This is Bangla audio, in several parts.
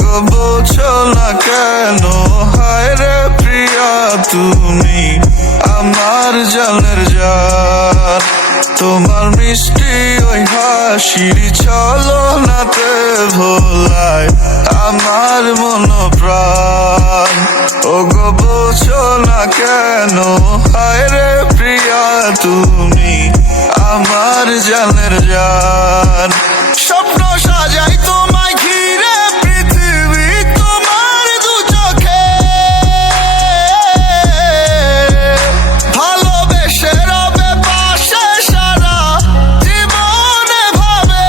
গো বোঝো না কেন, হায় রে প্রিয়া তুমি আমার জানের জান। তোমার মিষ্টি ওই হাসির ছলনাতে ভোলায় আমার মন প্রাণ। ও গো বোঝো না কেন, হায় রে প্রিয়া তুমি আমার জানের জান। স্বপ্ন সাজাই তোমায় ঘিরে পৃথিবী তোমার দু চোখে, ভালোবেসে রবে পাশে সারা জীবনে ভাবে।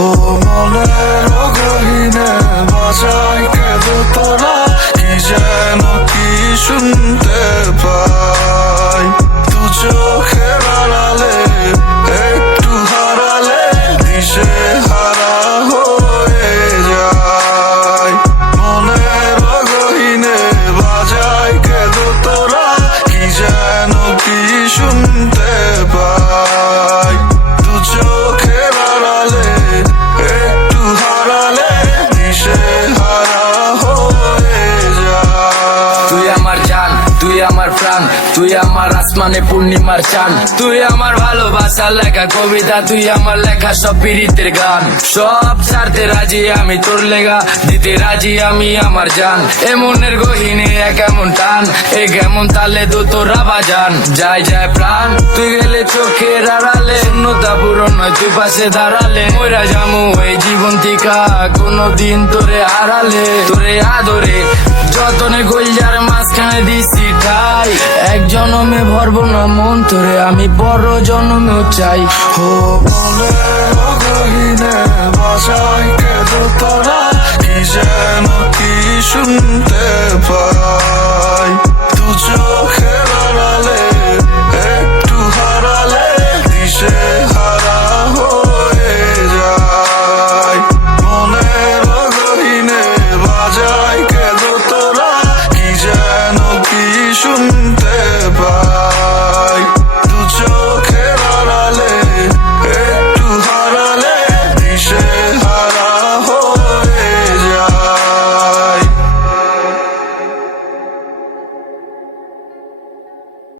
ও মনের গহীনে বাজায় কেঁদো তোরা, কি যেন কি শুনতে পাই। দু চোখের আড়ালে একটু হারালে দিশে হারা হয়ে যায়। মনের গহীনে বাজায় কেঁদো তোরা, কি যেন কি শুনতে পাই। দু চোখের আড়ালে একটু হারালে দিশে হারা হয়ে যায়। তুই আমার জান, তুই আমার প্রাণ, তুই আমার আসমানে পূর্ণিমার চান। তুই আমার ভালোবাসার লেখা কবিতা, তুই আমার লেখা সব পীড়িতের গান। সব ছাড়তে রাজি আমি তোর লেগা, দিতে রাজি আমি আমার জান। এমনের গহীনে এক এমন টান, এক এমন তালে দু তোরা বাজান। যায় যায় প্রাণ, তুই গেলে চোখের আড়ালে, শূন্যতা পূরণ নয় তুই পাশে দাঁড়ালে। মইরা জামু এই জীবন থিকা কোনদিন তোরে হারালে। তোরে আদরে যতনে গইজার মাঝখানে দিছি ঠাই, এক জনমে ভরবো না মন তোরে আমি বড় জন্মেও চাই। ও মনের